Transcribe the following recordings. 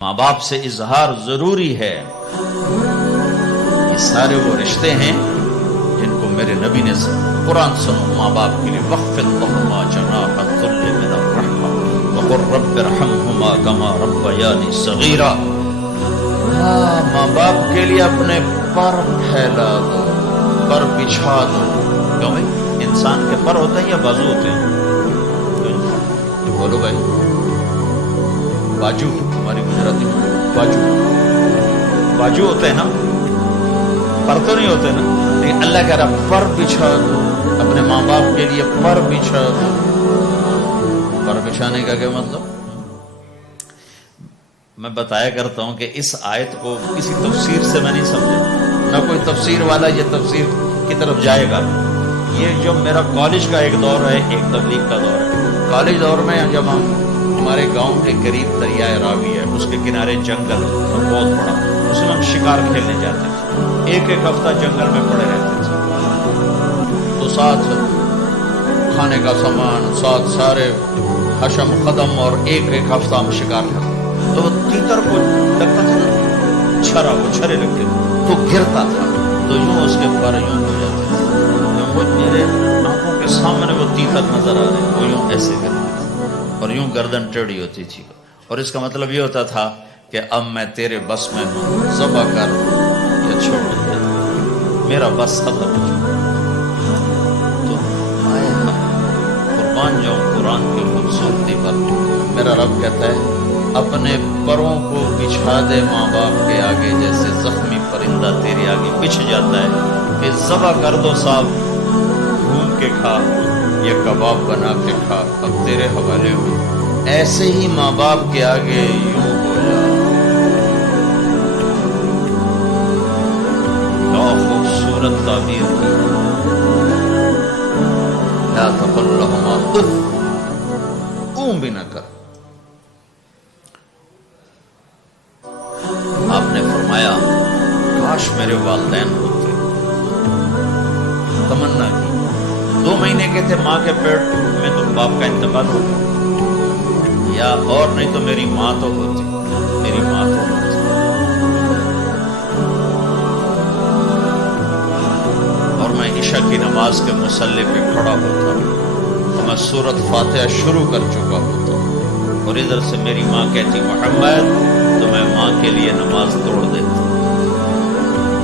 ماں باپ سے اظہار ضروری ہے. یہ سارے وہ رشتے ہیں جن کو میرے نبی نے قرآن سنو ماں باپ کے لیے وَخْفِضْ لَهُمَا جَنَاحَ الذُّلِّ مِنَ الرَّحْمَةِ وَقُلْ رَبِّ ارْحَمْهُمَا كَمَا رَبَّيَانِي صَغِيرًا. ماں باپ کے لیے اپنے پر پھیلا دو، پر بچھا دو. کیوں بھائی؟ انسان کے پر ہوتے ہیں یا بازو ہوتے ہیں؟ بولو بھائی. باجو، ہماری گجراتی میں باجو باجو ہوتے ہیں نا، پر تو نہیں ہوتے نا. لیکن اللہ کہہ رہا پر بچھا دو، اپنے ماں باپ کے لیے پر بچھا دو. پر بچھانے کا کیا مطلب؟ میں بتایا کرتا ہوں کہ اس آیت کو کسی تفسیر سے میں نہیں سمجھا، نہ کوئی تفسیر والا یہ تفسیر کی طرف جائے گا. یہ جو میرا کالج کا ایک دور ہے، ایک تبلیغ کا دور ہے. کالج دور میں جب ہمارے گاؤں کے قریب دریائے راوی ہے، اس کے کنارے جنگل بہت بڑا، اس میں ہم شکار کھیلنے جاتے تھے. ایک ہفتہ جنگل میں پڑے رہتے تھے. تو ساتھ کھانے کا سامان، ساتھ سارے حشم قدم، اور ایک ہفتہ ہم شکار کرتے. تو وہ تیتر کو لگتا تھا چھرا، وہ چھرے لگتے تھے تو گرتا تھا، تو یوں اس کے پر یوں ہو جاتے تھے. میرے آنکھوں کے سامنے وہ تیتر نظر آ رہے، وہ یوں ایسے کرتے تھے اور یوں گردن ٹیڑھی ہوتی تھی. اور اس کا مطلب یہ ہوتا تھا کہ اب میں تیرے بس میں ہوں، ذبح کر یا چھوڑ دے، میرا بس ختم ہو چکا. تو آئے ہم قربان جاؤں قرآن کی خوبصورتی پر. میرا رب کہتا ہے اپنے پروں کو بچھا دے ماں باپ کے آگے، جیسے زخمی پرندہ تیرے آگے بچھ جاتا ہے کہ ذبح کر دو صاحب، بھون کے کھا یا کباب بنا کے کھا، اب تیرے حوالے ہو. ایسے ہی ماں باپ کے آگے یوں ہو جا. کیا خوبصورت تعبیر کی. لا تقل لهما اف، اون بھی نہ کر. آپ نے فرمایا کاش میرے والدین ہوتے. تمنا کی. 2 مہینے کے تھے ماں کے پیٹ میں تو باپ کا انتقال ہو گیا، یا اور نہیں تو میری ماں تو ہوتی، میری ماں تو ہوتی. اور میں عشاء کی نماز کے مصلی پہ کھڑا ہوتا تو میں سورۃ فاتحہ شروع کر چکا ہوتا، اور ادھر سے میری ماں کہتی محمد، تو میں ماں کے لیے نماز توڑ دیتا.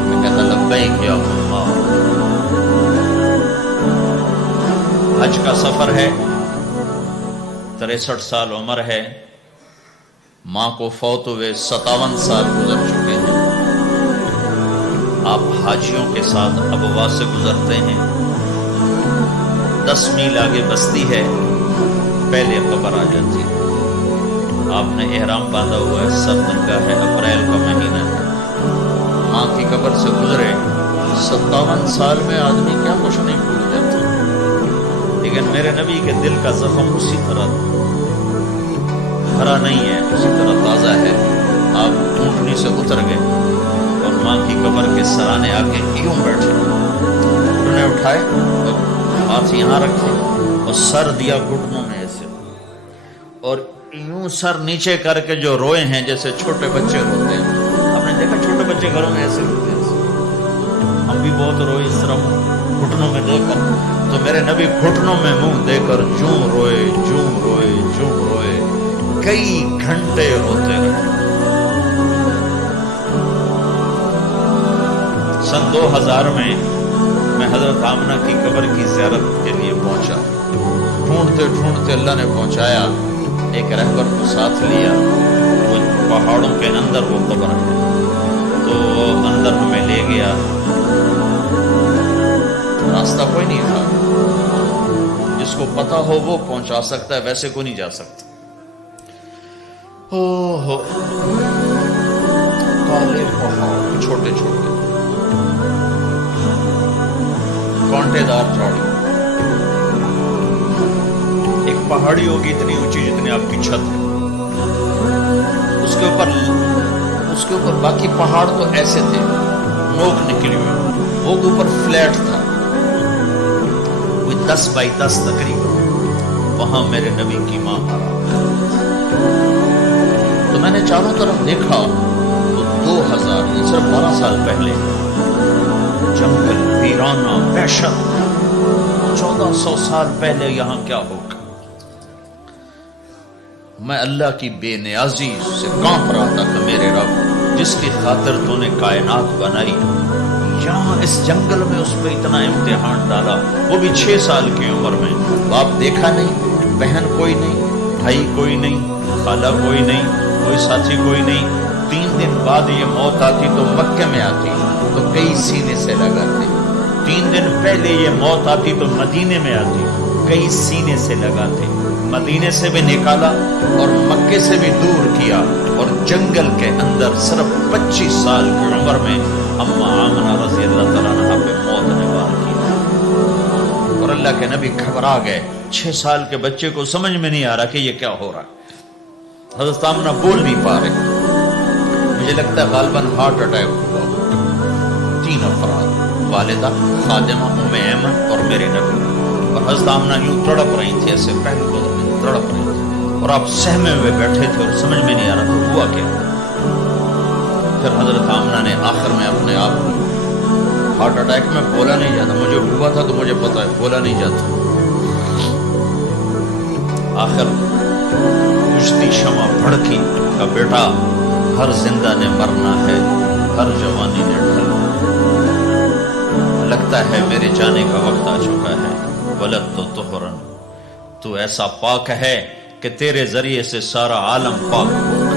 میں کہتا لبیک یا اللہ. حج کا سفر ہے، 63 سال عمر ہے، ماں کو فوت ہوئے 57 سال گزر چکے ہیں. آپ حاجیوں کے ساتھ ابوا سے گزرتے ہیں. 10 میل آگے بستی ہے، پہلے قبر آ جاتی ہے. آپ نے احرام باندھا ہوا ہے، سر ننگا ہے، اپریل کا مہینہ ہے. ماں کی قبر سے گزرے 57 سال میں آدمی کیا کچھ نہیں بھول جاتا. لیکن میرے نبی کے دل کا زخم اسی طرح بھرا نہیں ہے، اسی طرح تازہ ہے. آپ اونٹنی سے اتر گئے اور ماں کی قبر کے سرانے آ کے یوں بیٹھے. انہوں نے اٹھائے اور ہاتھ یہاں رکھے اور سر دیا گھٹنوں میں ایسے، اور یوں سر نیچے کر کے جو روئے ہیں جیسے چھوٹے بچے روتے ہیں. آپ نے دیکھا چھوٹے بچے گھروں میں ایسے روتے ہیں. ہم بھی بہت روئے اس طرح گھٹنوں میں دے کر. تو میرے نبی گھٹنوں میں منہ دے کر جوں روئے جوں روئے جوں روئے، کئی گھنٹے روتے رہے. سن 2000 میں حضرت آمنہ کی قبر کی زیارت کے لیے پہنچا. ڈھونڈتے ڈھونڈتے اللہ نے پہنچایا. ایک رہبر کو ساتھ لیا. وہ پہاڑوں کے اندر وہ قبر ہے، تو اندر ہمیں لے گیا. راستہ کوئی نہیں تھا. جس کو پتا ہو وہ پہنچا سکتا ہے، ویسے کوئی نہیں جا سکتا. کالے پہاڑ، چھوٹے چھوٹے کانٹے دار جھاڑی. ایک پہاڑی ہوگی اتنی اونچی جتنی آپ کی چھت ہے، اس کے اوپر باقی پہاڑ تو ایسے تھے، نوک نکلی ہوئی. وہ اوپر فلیٹ تھا، کوئی 10 بائی 10 تقریباً. وہاں میرے نبی کی ماں آرام. تو تو میں نے چاروں طرف دیکھا تو 2000 صرف 12 سال پہلے جنگل ویرانہ وحشت، 1400 سال پہلے یہاں کیا ہوگا؟ میں اللہ کی بے نیازی سے کانپ رہا تھا کہ میرے رب جس کی خاطر تو نے کائنات بنائی، یہاں اس جنگل میں اس پہ اتنا امتحان ڈالا، وہ بھی 6 سال کی عمر میں۔ باپ دیکھا نہیں، بہن کوئی نہیں، بھائی کوئی نہیں، خالہ کوئی نہیں، کوئی ساتھی کوئی نہیں۔ 3 دن بعد یہ موت آتی تو مکے میں آتی تو کئی سینے سے لگاتے، 3 دن پہلے یہ موت آتی تو مدینے میں آتی، کئی سینے سے لگاتے۔ مدینے سے بھی نکالا اور مکے سے بھی دور کیا، اور جنگل کے اندر صرف 25 سال کی عمر میں اما آمنہ رضی اللہ تعالیٰ عنہ پہ موت نے وار کیا، اور اللہ کے نبی گھبرا گئے۔ 6 سال کے بچے کو سمجھ میں نہیں آ رہا کہ یہ کیا ہو رہا۔ حضرت آمنہ بول نہیں پا رہے، مجھے لگتا ہے غالباً ہارٹ اٹیک ہوا۔ 3 افراد، والدہ، خادمہ ام ایمن اور میرے نبی، اور حضرت آمنہ یوں تڑپ رہی تھی، ایسے پہلو کو تڑپ رہی تھی، اور آپ سہمے ہوئے بیٹھے تھے اور سمجھ میں نہیں آ رہا تھا ہوا کیا۔ پھر حضرت آمنہ نے آخر میں اپنے آپ کو، ہارٹ اٹیک میں بولا نہیں جاتا، مجھے ہوا تھا تو مجھے پتا ہے بولا نہیں جاتا۔ آخر کشتی شمع بھڑکی کہ بیٹا ہر زندہ نے مرنا ہے، ہر جوانی نے ڈھلنا، لگتا ہے میرے جانے کا وقت آ چکا ہے۔ ولد تو طہرن، تو ایسا پاک ہے کہ تیرے ذریعے سے سارا عالم پاک ہوگا۔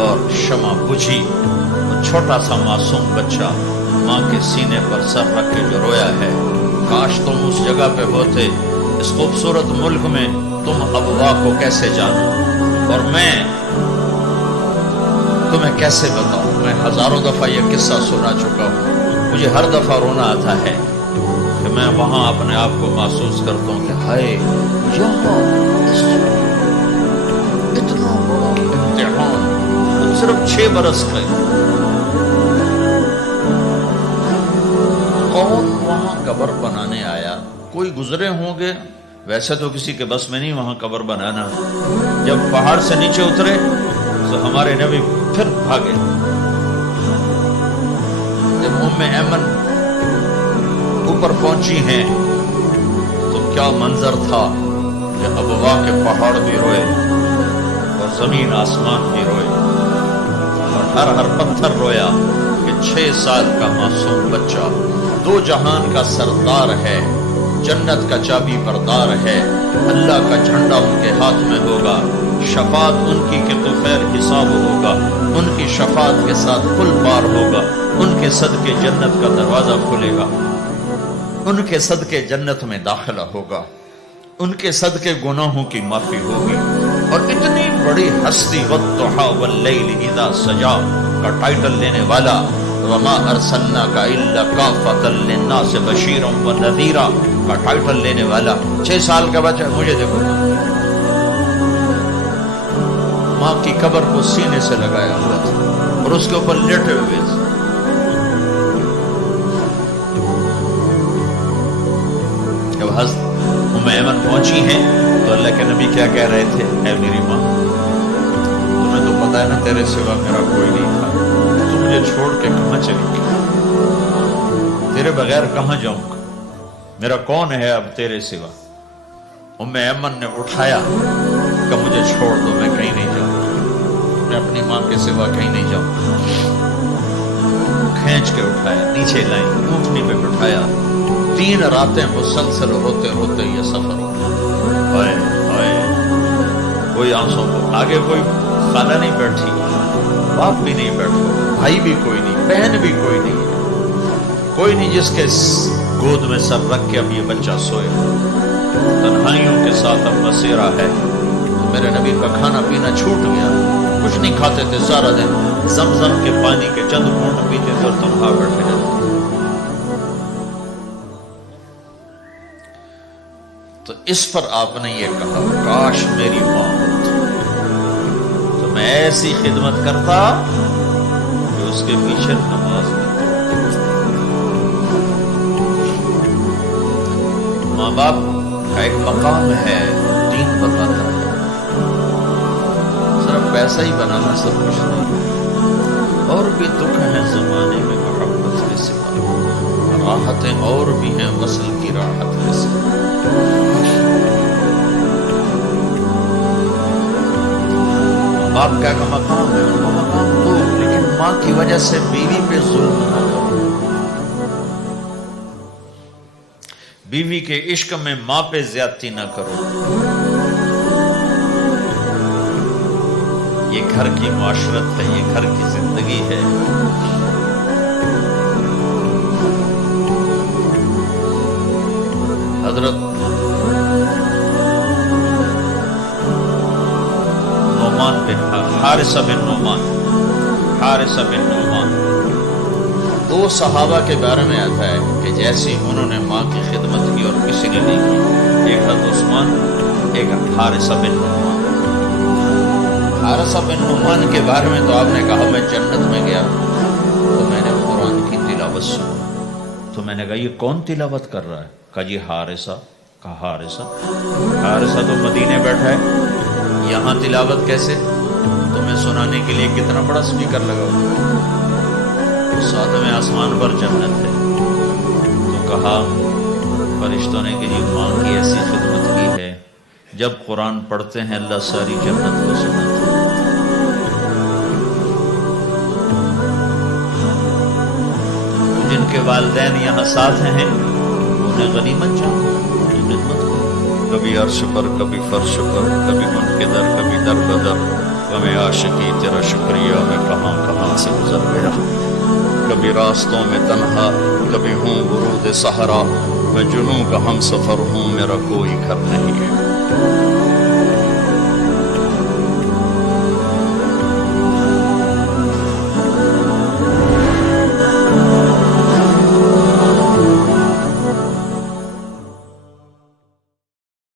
اور شمع بجھی، اور چھوٹا سا معصوم بچہ ماں کے سینے پر سر رکھ کے جو رویا ہے، کاش تم اس جگہ پہ ہوتے، اس خوبصورت ملک میں، تم ابوا کو کیسے جانو، اور میں تمہیں کیسے بتاؤں۔ میں ہزاروں دفعہ یہ قصہ سنا چکا ہوں، مجھے ہر دفعہ رونا آتا ہے کہ میں وہاں اپنے آپ کو محسوس کرتا ہوں کہ ہائے یہاں اتنا بڑا امتحان، صرف 6 برس کا، کون وہاں قبر بنانے آیا؟ کوئی گزرے ہوں گے، ویسے تو کسی کے بس میں نہیں وہاں قبر بنانا۔ جب پہاڑ سے نیچے اترے تو ہمارے نبی پھر بھاگے۔ جب ام ایمن اوپر پہنچی ہیں تو کیا منظر تھا کہ ابوا کے پہاڑ بھی روئے اور زمین آسمان بھی روئے، اور ہر پتھر رویا کہ 6 سال کا معصوم بچہ 2 جہان کا سردار ہے، جنت کا چابی بردار ہے، اللہ کا جھنڈا ان کے ہاتھ میں ہوگا، شفاعت ان کی کہ تو خیر حساب ہوگا، ان کی شفاعت کے ساتھ پل پار ہوگا، ان کے صدقے جنت کا دروازہ کھلے گا، ان کے صدقے جنت میں داخلہ ہوگا، ان کے صدقے گناہوں کی معافی ہوگی۔ اور اتنی بڑی ہستی والضحی واللیل اذا سجا کا ٹائٹل لینے والا، وما ارسلناک الا کافۃ للناس بشیرا ونذیرا کا ٹائٹل لینے والا 6 سال کا بچہ، مجھے دیکھو ماں کی قبر کو سینے سے لگایا ہوا تھا اور اس کے اوپر لیٹے ہوئے تھے۔ جب حضرت ام ایمن پہنچی ہیں تو اللہ کے نبی کیا کہہ رہے تھے؟ اے میری ماں، تمہیں تو پتا ہے نا تیرے سوا میرا کوئی نہیں تھا، تو مجھے چھوڑ کے کہاں چلی گئی؟ تیرے بغیر کہاں جاؤں گا؟ میرا کون ہے اب تیرے سوا؟ ام ایمن نے اٹھایا کہ مجھے چھوڑ دو، میں کہیں نہیں جاؤں، میں اپنی ماں کے سوا کہیں نہیں جاؤں۔ کھینچ کے اٹھایا، نیچے لائیں، اونٹنی پہ بٹھایا، 3 راتیں مسلسل روتے روتے یہ سفر ہو۔ ہائے ہائے، کوئی آنسوں کو آگے، کوئی خالہ نہیں بیٹھی، باپ بھی نہیں بیٹھا، بھائی بھی کوئی نہیں، بہن بھی کوئی نہیں، کوئی نہیں جس کے گود میں سر رکھ کے اب یہ بچہ سوئے۔ تنہائیوں کے ساتھ اب بسیرا ہے۔ تو میرے نبی کا کھانا پینا چھوٹ گیا، کچھ نہیں کھاتے تھے سارا دن، زمزم کے پانی کے چند گھونٹ پیتے تھے اور تنہا بیٹھے رہتے۔ تو اس پر آپ نے یہ کہا کاش میری ماں ہوتی تو میں ایسی خدمت کرتا کہ اس کے پیچھے نماز میں۔ ماں باپ کا ایک مقام ہے، دین بتاتا ہے، پیسہ ہی بنانا سب کچھ نہیں، اور بھی دکھ ہیں زمانے میں محبت کے سوا، راحتیں اور بھی ہیں وصل کی راحت کے سوا۔ باپ کا مقام ہے، ان کو مقام دو، لیکن ماں کی وجہ سے بیوی پہ ظلم نہ کرو، بیوی کے عشق میں ماں پہ زیادتی نہ کرو۔ یہ گھر کی معاشرت ہے، یہ گھر کی زندگی ہے۔ حضرت نعمان بن حارثہ بن نعمان دو صحابہ کے بارے میں آتا ہے کہ جیسی انہوں نے ماں کی خدمت کی اور کسی نے نہیں کی، ایک حضرت عثمان، ایک حارثہ بن نعمان۔ حارثہ بن نعمان کے بارے میں تو آپ نے کہا میں جنت میں گیا تو میں نے قرآن کی تلاوت سنا، تو میں نے کہا یہ کون تلاوت کر رہا ہے؟ کہا جی حارثہ۔ کہا حارثہ تو مدینے بیٹھا ہے، یہاں تلاوت کیسے؟ تمہیں سنانے کے لیے کتنا بڑا سپیکر لگا ہوا، ساتویں آسمان پر جنت ہے۔ تو کہا فرشتوں نے کہ یہ ماں کی ایسی خدمت کی ہے، جب قرآن پڑھتے ہیں اللہ ساری جنت کو سناتے ہیں۔ جن کے والدین یہاں ساتھ ہیں انہیں غنیمت جانو، خدمت کرو، کبھی عرش پر، کبھی فرش پر، کبھی منقدر، کبھی در بدر، غم عاشقی تیرا شکریہ میں کہاں کہاں سے گزر گیا، کبھی راستوں میں تنہا، کبھی ہوں ورود صحرا، میں جنوں کا ہم سفر ہوں، میرا کوئی گھر نہیں ہے۔